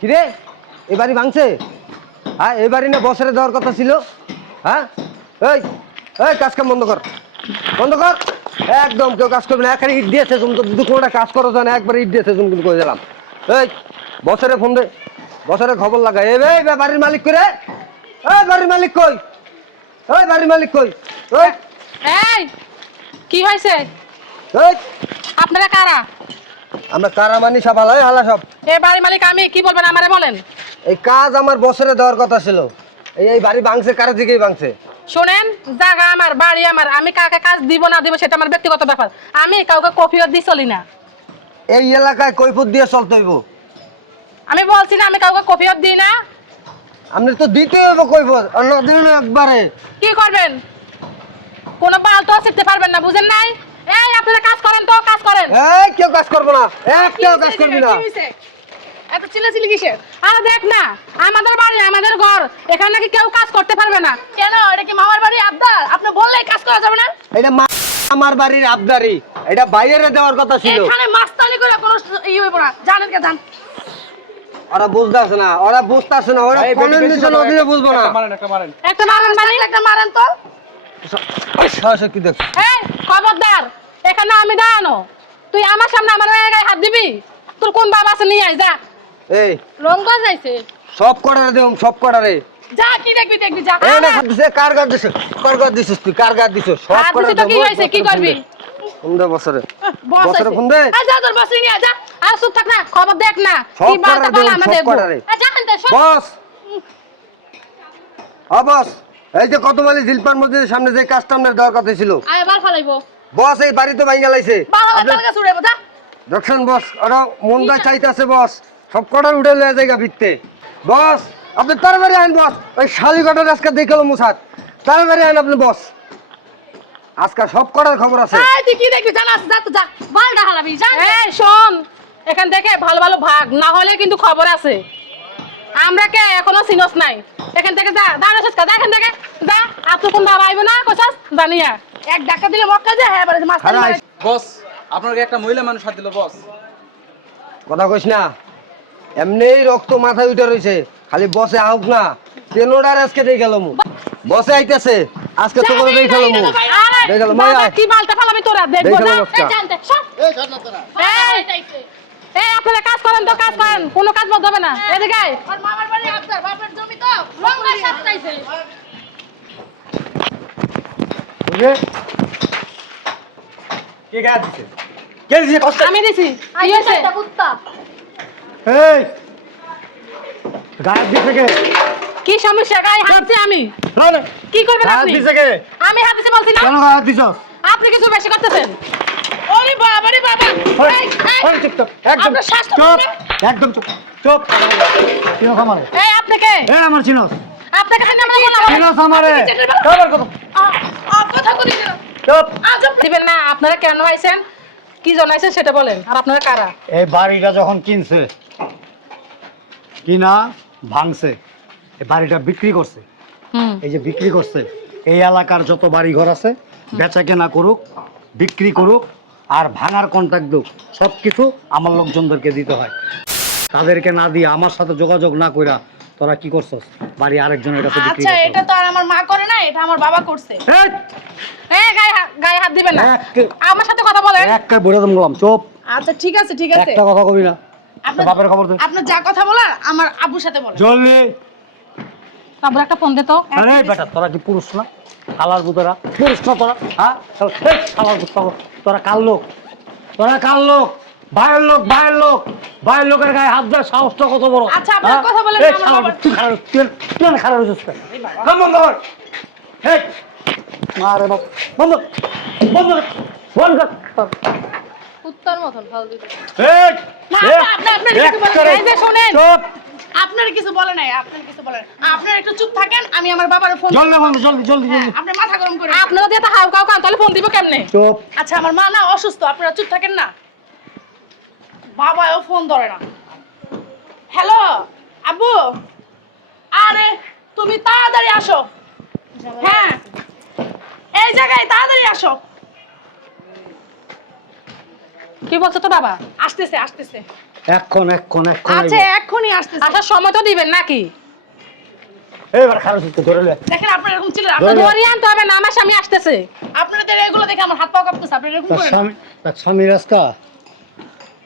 কিরে এই বাড়ি ভাঙছে? হ্যাঁ এই বাড়ি না বছরে দেওয়ার কথা ছিল। হ্যাঁ এই এই কাজ কাম বন্ধ কর, বন্ধ কর। একদম কেউ কাজ করবে না। এখানে ইট দিয়েছে তুমি তো যদি কোনোটা কাজ করো জানে একবার ইট দিয়েছে তুমি কিন্তু করে দিলাম। এই বছরে ফোন দে, বছরে খবর লাগা। এই বাড়ির মালিক করে, এই বাড়ির মালিক কই, এই বাড়ির মালিক কই? এই কি হয়েছে? এই আপনারা কারা? আমরা কারা মানি সব আলাই হালা সব। এই বাড়ির মালিক আমি, কি বলবেন আমারে বলেন। এই কাজ আমার বছরে দেওয়ার কথা ছিল। এই বাড়ি ভাঙছে কার দিকেই ভাঙছে। শোনেন, জায়গা আমার, বাড়ি আমার, আমি কাকে কাজ দিব না দিব সেটা আমার ব্যক্তিগত ব্যাপার। আমি কাউকে কফিও দিয়ে চলি না। এই এলাকায় কৈফত দিয়ে চলতে হইব। আমি বলছি না আমি কাউকে কফিও দিই না। আপনি তো দিতে হবে কৈফত, অন্য দিন একবারে। কি করবেন? কোনো বালতো শিখতে পারবেন না, বুঝেন নাই? এই আপনারা কাজ করেন তো, কাজ করেন। এই কেউ কাজ করবো না, কেউ কাজ করবি না। এত চিল্লাচিল্লি কিসের? আরে দেখ না, আমাদের বাড়ি আমাদের ঘর, এখানে নাকি কেউ কাজ করতে পারবে না। কেন? এটা কি মামার বাড়ি আবদার? আপনি বললেই কাজ করা যাবে না? এটা আমার বাড়ির আবদারি, এটা বাইরে দেওয়ার কথা ছিল। এখানে মাস্তানি করে কোনো ই হইব না, জানেন কে জান। ওরা বুঝতাছে না, ওরা বুঝতাছে না, ওরা কনভেনশন ওদিকে বুঝবো না। একটা মারেন মানে একটা মারেন তো। সরাসরি কি দেখ। এই খবরদার, এখানে আমি দাঁড়ানো, তুই আমার সামনে আমার গায়ে হাত দিবি? তোর কোন বাবা আছে নিয়ে আয় যা। এই রংবাজ যাইছে, সব কটারে দেব, সব কটারে। যা কি দেখবি দেখবি যা। এই না দিছে কার গাদ দিছে, কার গাদ দিছিস তুই, কার গাদ দিছিস? সব হাত কটারে দিছে তো কি হইছে, কি করবি? ফোন দে বছরে, বস বছরে আছে। ফোন দে। যা তোর বস নিয়ে আয় যা। আর চুপ থাক না, খবর দেখ না সব কি বালটা কটারে বালা দেব, আমরা সব দেখবো। কটারে। যা আনতে সব। বস বস, এই যে কতমালি জিলপার মসজিদের সামনে যে কাজটা আপনার দেওয়ার কথা ছিল, আয় বাল ফালাইবো। বস এই বাড়ি তো ভাঙা লাইছে। বাল তালকা ছুড়াইবো যা। দেখছেন বস, ওরা মনটা চাইতেছে বস, সব কটার উঠে লয়ে জায়গা ভিত্তে। বস আপনি তাড়াতাড়ি আইন বস, ওই শালি কটার আজকে দেখে মুসাদ, তাড়াতাড়ি আইন আপনি বস, আজকে সব কটার খবর আছে। এই তুই কি দেখবি জানাস, যা তো যা, বালটা হালাবি যা। এই শোন, এখান থেকে ভালো ভালো ভাগ, না হলে কিন্তু খবর আছে। আমরা কে এখনো সিনস নাই, এখান থেকে যা। দাঁড়াছিস কা, যা এখান থেকে যা। আর তুই কোন বাবা আইবে না কইছাস জানিয়া, এক ডাকা দিলে মক্কা যায়। হ্যাঁ বারে মাছ আরে বস, আপনাকে একটা মহিলা মানুষ হাত দিল বস। কথা কইস না, এমনিই রক্ত মাথায় উঠে রইছে, খালি বসে আউক না, তেনোডার আজকে দেই গেল মু, বসে আইতেছে আজকে তো করে দেই গেল মু, দেই গেল মই আয় কি বালটা ফালাবি তোরা দেখবো না। এই জানতে সব এই ঝরনা তোরা এই আপনারা কাজ করেন তো, কাজ করেন, কোনো কাজ বন্ধ হবে না। এদিকে আয়। আর মামার বাড়ি আপনার বাপের জমি তো রংবাজ সাথে বুঝলে কে গায় দিছে, কে দিছে কষ্ট? আমি দিছি। কি হয়েছে? কুত্তা এই গায় দিছে কে? কি সমস্যা? গায়ে হাতছি আমি। না না কি করবেন গায় আপনি? দিছে কে? আমি হাত দিছি বলছি না? কেন গায় দিছস? আপনি কিছু বেশি করতেছেন। ওরে বাবা রে বাবা। এই এই চুপ চুপ, একদম আপনার শ্বাস তো চুপ, কমবে? একদম চুপ চুপ। চিনস আমারে? এই আপনি কে? এ আমার চিনস, আপনার কাছে নাম্বার বলা হবে। চিনস আমারে? খবর কত? কথা কই দিন। চুপ। আজ দিবেন না। আপনারা কেন আইছেন, কি জন্য আইছেন সেটা বলেন। আর আপনারা কারা? এই বাড়িটা যখন কিনছে, কিনা ভাঙছে, এই বাড়িটা বিক্রি করছে। এই যে বিক্রি করছে, এই এলাকার যত বাড়ি ঘর আছে বেচা কেনা করুক, বিক্রি করুক, আর ভাঙার কন্ট্রাক্ট দুক, সব কিছু আমার লোকজনদেরকে দিতে হয়। তাদেরকে না দিয়ে আমার সাথে যোগাযোগ না কইরা তোরা কি করছস? বাড়ি আরেকজনের কাছে বিক্রি আচ্ছা, করছস। এটা তো আর আমার মা করে না, এটা আমার বাবা করছে। এই, এই গায়ে হাত দিবেন না। এক- আমার সাথে কথা বলেন। একটা বইরা দম গলাম, চুপ, আচ্ছা ঠিক আছে ঠিক আছে, একটা কথা কবি না। আপনার বাপের খবর দে আপনার যা কথা বলার আমার আব্বুর সাথে বলেন। জলদি। তারপর একটা ফোন দে তো। আরে বেটা, তোরা কি পুরুষ না? শালার বুতরা পুরুষ না তোরা? হ্যাঁ এই শালার বুত, তোরা কাল লোক, তোরা কাল লোক, ভাইয়ের লোক, ভাইয়ের লোক, ভাইয়ের লোকের গায়ে হাত দেওয়ার সাহসটা কত বড়? আচ্ছা, আপনার কথা বলেন এই না, আমার শালার বাবা- বুত, তুই খারাপ, তুই না খারাপ হয়েছিস কেন? কাম বন্ধ কর। এই মারে বাপ, বন্ধ বন্ধ কর, বন্ধ কর। কুত্তার মতন ফাল দিতে। এই না, এই, আপনার এক কিছু বলেন করে, নাই, এই যে শোনেন। চুপ, আপনার কিছু বলে নাই, আপনার কিছু বলে নাই। আপনারা একটু চুপ থাকেন, আমি আমার বাবার ফোন। জলদি বন্ধ, জলদি জলদি হ্যাঁ, জলদি। আপনি মাথা গরম করে। আপনারা দিয়ে তো হাউ কাউ কান, তাহলে ফোন দিব কেমনে? চুপ। আচ্ছা, আমার মা না অসুস্থ, আপনারা চুপ থাকেন না। বাবাও ফোন ধরে না। হ্যালো আব্বু, আরে তুমি তাড়াতাড়ি আসো। হ্যাঁ, এই জায়গায় তাড়াতাড়ি আসো। কি বলছো তো বাবা? আসতেছে আসতেছে। এখন আচ্ছা এক্ষুনি আসতেছে। আসার সময় তো দিবেন নাকি? এবার খারাপ হচ্ছে ধরে লে দেখেন আপনারা এরকম চিল্লান, ধরে নে। ধরিয়ে আনতে হবে না, আমার স্বামী আসতেছে। আপনাদের এগুলো দেখে আমার হাত পা কাঁপতেছে, আপনারা এরকম তার করেন না। স্বামী তার স্বামী রাস্তা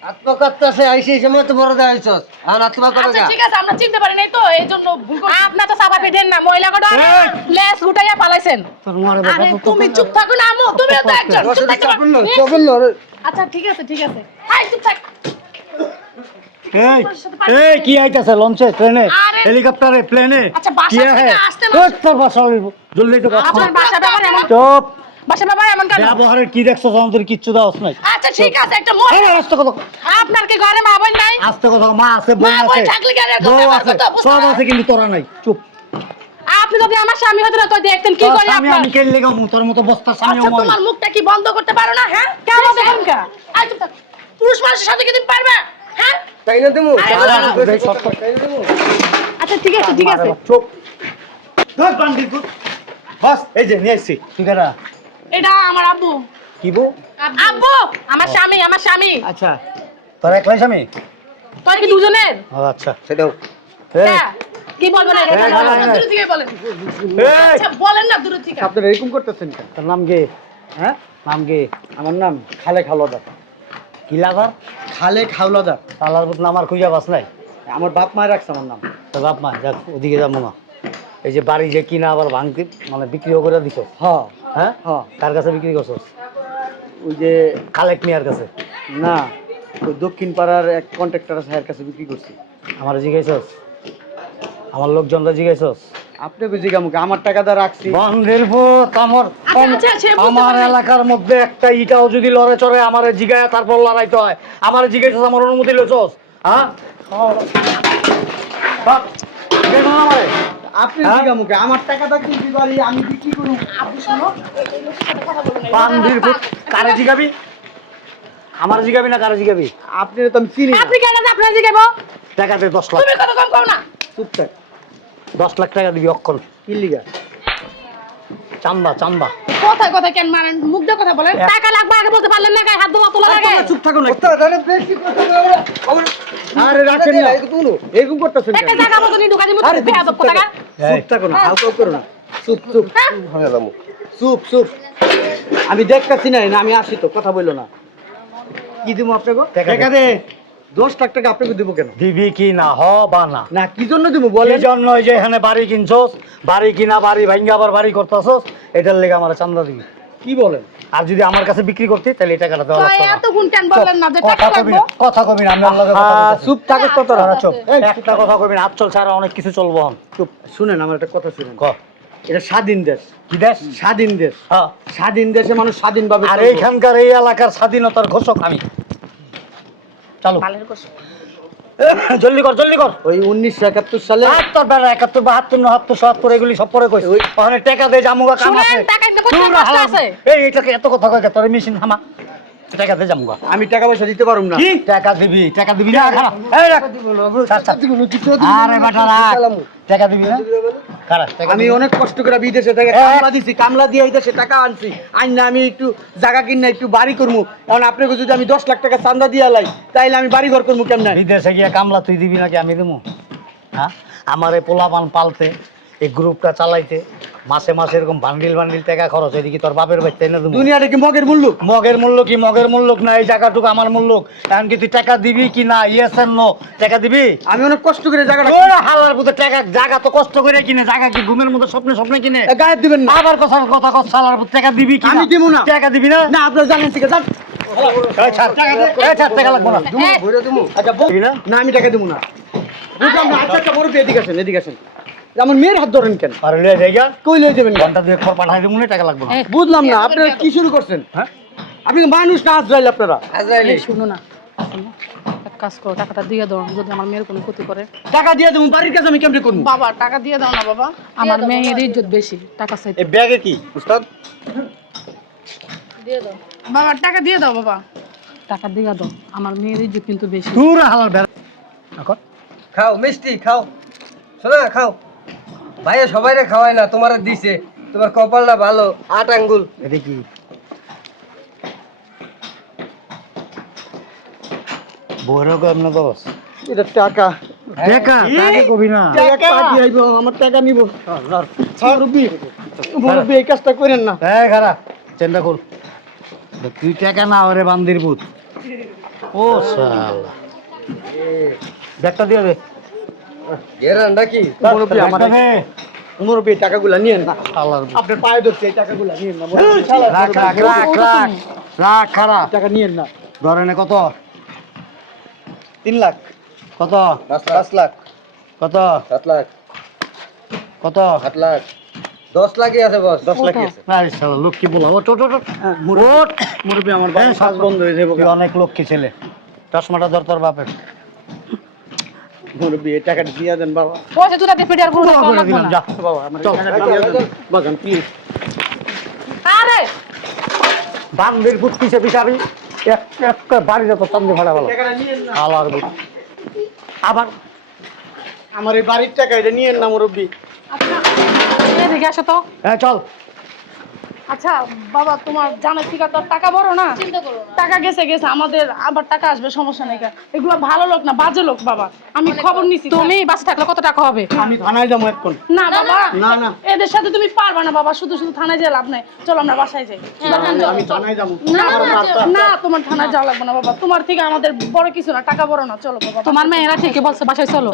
আত্মকর্তাছে আইসি এই সময় তো বড় দেওয়া হইছস এখন আত্মকর্তা আচ্ছা ঠিক আছে, আমরা চিনতে পারি নাই তো এই জন্য ভুল করছি। আপনার তো চাপা পিঠেন না, মহিলা কটা এই! লেস গুটাইয়া পালাইছেন। তোর মারে আরে তুমি চুপ থাকো না আম্মু, তুমিও তো একজন চুপ থাকতে পারো। চপল আচ্ছা ঠিক আছে হাই চুপ থাক। এই এই কি আইতাছে লঞ্চে ট্রেনে আরে! হেলিকপ্টারে প্লেনে আচ্ছা, বাসা কি থেকে হ্যাঁ আসতে মাসে- তোর বাসা জলদি তো কথা আপনার বাসা ব্যাপার এমন, চুপ বাসা ব্যাপার এমন কেন? ব্যবহারের কি দেখছো আমাদের কিচ্ছু দাওস নাই আচ্ছা ঠিক আছে, একটা মহিলা এই আস্তে কথা আপনার কি ঘরে মা বোন নাই? আস্তে কথা মা আছে বোন মা বোন আছে থাকলে কি আর এরকম বউ ব্যবহার আছে করতে হবে? সব আছে কিন্তু তোরা নাই চুপ আপনি যদি আমার স্বামী হতেন তো দেখতেন কি তোর করে স্বামী আপনার। আমি কেন লেগা তোর মতো বস্তার স্বামী আচ্ছা আমার তোমার মুখটা কি বন্ধ করতে পারো না? হ্যাঁ কেন দেখুন কা? আই চুপ থাক। পুরুষ মানুষের সাথে কি তুমি পারবে? হ্যাঁ তাই না তুমি আচ্ছা ঠিক আছে চুপ ধর বান্দি ধর বাস এই যে নিয়ে আসছি ঠিক আছে এটা আমার আব্বু। কি বউ আব্বু আমার স্বামী। আচ্ছা তোর একলাই স্বামী তোর কি দুজনের? ও আচ্ছা সেটাও এই হ্যাঁ, কি বলবেন এটা? এই, না, না, না। দূর থেকে বলেন। এই আচ্ছা বলেন না দূর থেকে। আপনারা এরকম করতেছেন কেন তোর নাম কে হ্যাঁ নাম কে আমার নাম খালেক হাওলাদার কি লাগার খালেক হাওলাদার তালার বুক নাম আর খুঁজা বাস নাই আমার বাপ মায়ের রাখছে আমার নাম তোর বাপ মা যাক ওদিকে যাবো না এই যে বাড়ি যে কিনা আবার ভাঙতি মানে বিক্রিও করে দিছ হ্যাঁ হ্যাঁ হ্যাঁ কার কাছে বিক্রি করছো ওই যে খালেক মিয়ার কাছে না ওই দক্ষিণ পাড়ার এক কন্ট্রাক্টর আছে এর কাছে বিক্রি করছি আমার জিজ্ঞাসস আমার লোকজনরা জিজ্ঞাসস আপনি বুঝিগা মুখে আমার টাকা দা রাখছি বন্ধের ভূত আমার আচ্ছা, সে বুঝতে আমার পারলাম। এলাকার মধ্যে একটা ইটাও যদি লড়ে চড়ে আমার জিগায় তারপর লড়াইতে হয় আমার জিজ্ঞাসা আমার অনুমতি লইছস হ্যাঁ বাপ, জিজ্ঞাসা করো আমারে। আপনি হ্যাঁ? জিগা মুখে আমার টাকাটা কিনতে পারি আমি বিক্রি করুন। আব্বু শোনো, এই লোকের সাথে কথা বলো না। বান্দির ভূত কারে জিগাবি আমার জিগাবি না কারে জিগাবি আপনি তো আমি চিনি না। আপনি কেন আপনার জিগাব? টাকা দে 10 লাখ তুমি কথা কম করো না। চুপ থাক 10 লাখ টাকা দিবি অক্ষণ কি লিগা চান্দা চান্দা কথায় কথায় কেন মারেন? মুখ দিয়ে কথা বলেন। টাকা লাগবে আগে বলতে পারলেন না, গায়ে হাত দেওয়া তোলা লাগে। তোমরা চুপ থাকো না কথা তাহলে বেশি কথা বলে আরে রাখেন না এরকম করতেছেন একটা কেন? জায়গা মতো নিয়ে ঢুকা দিমু, আরে তুমি বেয়াদব কোথাকার। চুপ থাকো না হাউ কাউ করো না চুপ চুপ হয়ে গেলাম চুপ চুপ আমি দেখতাছি না না আমি আসি তো কথা বললো না কি দিব আপনাকে টাকা দে। টাকা দে 10 লাখ টাকা আপনাকে দিব কেন দিবি কি না হ বা না না কি জন্য দিব এই বলেন জন্য এই যে এখানে বাড়ি কিনছস বাড়ি কিনা বাড়ি ভাঙ্গা আবার বাড়ি করতেছস এটার লেগে আমার চান্দা দিবি কি বলেন আর যদি আমার কাছে বিক্রি করতি তাহলে এই টাকাটা দেওয়া তো লাগতো না। এত গুণ কেন বললেন না যে টাকা কথা কবি লাগবো? না কথা কবি না আমি আমার লগে কথা বলতেছি। চুপ থাকো তো তোরা তোরা চুপ এই, একটা কথা কবি না আচ্ছল ছাড়া অনেক কিছু চলবো হন চুপ শুনেন আমার একটা কথা শুনেন ক এটা স্বাধীন দেশ কি দেশ স্বাধীন দেশ হ্যাঁ স্বাধীন দেশে মানুষ স্বাধীনভাবে আর চলবে। এইখানকার এই এলাকার স্বাধীনতার ঘোষক আমি চলো বালের কষ্ট। জলদি কর জলদি কর ওই 1971 সালে 71 বেড়া 71 72 79 77 এগুলি সব পরে কইছি ওখানে টাকা দে জামুগা কাম শুনেন, আছে টাকা দিতে কোথায় শুন, কষ্ট হালাম। আছে? এই এটাকে এত কথা কয় তোর মেশিন থামা টাকা দে জামুগা আমি টাকা পয়সা দিতে পারুম না কি টাকা দিবি না খারাপ এই রাখ ছাড়, ছাড়। আরে বেটা রাখ টাকা দিবি না খারাপ টাকা আমি দিবি না? অনেক কষ্ট করে বিদেশে থেকে কামলা দিছি কামলা দিয়ে এই দেশে টাকা আনছি আইন না আমি একটু জায়গা কিনা একটু বাড়ি করবো এখন আপনাকে যদি আমি 10 লাখ টাকা চান্দা দিয়ে লাই তাইলে আমি বাড়ি ঘর করবো কেমন বিদেশে গিয়ে কামলা তুই দিবি নাকি আমি দেবো হ্যাঁ আমার এই পোলাপান পালতে এই গ্রুপটা চালাইতে মাসে মাসে এরকম বান্ডিল বান্ডিল টাকা খরচ এদিকে তোর বাপের বাড়িতে না দেবো দুনিয়াটা কি মগের মূল্য মগের মূল্য কি মগের মূল্য না এই জায়গাটুকু আমার মূল্য এখন কি তুই টাকা দিবি কি না ইয়েস এর নো টাকা দিবি আমি অনেক কষ্ট করে জায়গাটা ওরা হালার মতো টাকা জায়গা তো কষ্ট করে কিনে জায়গা কি ঘুমের মতো স্বপ্নে স্বপ্নে কিনে গায়ে দিবেন না আবার কথা সালার মতো টাকা দিবি কি আমি দিব না। টাকা দিবি না না আপনারা জানেন ঠিক আছে এই ছাড়, এই ছাড়, টাকা লাগবো না ঘুরে তুমি আচ্ছা বল দিবি না না আমি টাকা দিব না বুঝলাম না আচ্ছা আচ্ছা বড় এদিকে আসেন আমার মেয়ের হাত ধরেন কেন আর লিয়ে জায়গা কই লয়ে যাবেন না? ঘন্টা দুই খর পাঠাই দেবো না টাকা লাগবো না বুঝলাম না আপনারা কি শুরু করছেন হ্যাঁ আপনি মানুষ না আজরাইল আপনারা আজরাইলি এই শুনো না, শোনো, এক কাজ করো, টাকাটা দিয়ে দাও, যদি আমার মেয়ের কোনো ক্ষতি করে। টাকা দিয়ে দেবো বাড়ির কাছে আমি কেমনে করবো বাবা টাকা দিয়ে দাও না বাবা। আমার মেয়ের ইজ্জত বেশি, টাকা চাইতে। এই ব্যাগে কি উস্তাদ বাবা টাকা দিয়ে দাও বাবা। টাকা দিয়ে দাও, আমার মেয়ের ইজ্জত কিন্তু বেশি। দূর হালার বেড়া এখন খাও মিষ্টি খাও শোনা খাও ভাইয়া সবাইরে খাওয়ায় না তোমার দিছে তোমার কপালটা ভালো 8 আঙ্গুল এটা কি বউরেও কেমন দোষ এটা টাকা টাকা টাকা কবি না টাকা পার্টি আইব আমার টাকা নিব মুরব্বি মুরব্বি এই কাজটা করেন না এই খারাপ চেষ্টা কর তুই টাকা না ওরে বান্দির ভূত ও শালা ব্যাগটা দিয়ে দে গেরান্ডা কি মুরব্বি আমার ব্যাগটা দে। মুরব্বি এই টাকাগুলা নিয়েন না শালার ভূত। আপনার পায়ে ধরছে এই টাকাগুলা নিয়েন না মুরব্বি, শালা, রাখ রাখ রাখ রাখ রাখ খারাপ টাকা নিয়েন না ধরেনে কত 3 লাখ কত 5 লাখ কত 7 লাখ কত 8 লাখ 10 লাখই আছে বস 10 লাখই আছে আরে শালা লক্ষ্মী বলা ও টোট টোট মুরব্বি আমার বাবার কাজ বন্ধ হয়ে যাবে তুই অনেক লক্ষ্মী ছেলে চশমাটা ধর তোর বাপের মুরব্বি এই টাকাটা দিয়ে দেন বাবা পয়সা জুতা দিয়ে পেটে আর কোনো কম লাগবে দিলাম না। যা বাবা আমার চল। টাকাটা দিয়ে দেন বাগান প্লিজ আরে বান্দির ভূত পিছে পিছাবি একটা বাড়ি যত সামনে ভাড়া ভালো টাকাটা নিয়েন না আলার ভূত আবার আমার এই বাড়ির টাকা এটা নিয়েন না মুরব্বি আচ্ছা এদিকে আসো তো। হ্যাঁ চল আচ্ছা বাবা তোমার জানার ঠিক আছে টাকা বড় না টাকা গেছে গেছে আমাদের আবার টাকা আসবে সমস্যা নেই এগুলো ভালো লোক না বাজে লোক বাবা আমি খবর নিছি তুমি বাসে থাকলে কত টাকা হবে? আমি থানায় যাবো এখন না বাবা না, না। এদের সাথে তুমি পারবা না বাবা শুধু শুধু থানায় যেয়ে লাভ নাই চলো আমরা বাসায় যাই আমি থানায় যাবো না না তোমার থানায় যাওয়া লাগবে না বাবা তোমার থেকে আমাদের বড় কিছু না টাকা বড় না চলো বাবা তোমার মেয়েরা ঠিকই বলছে বাসায় চলো।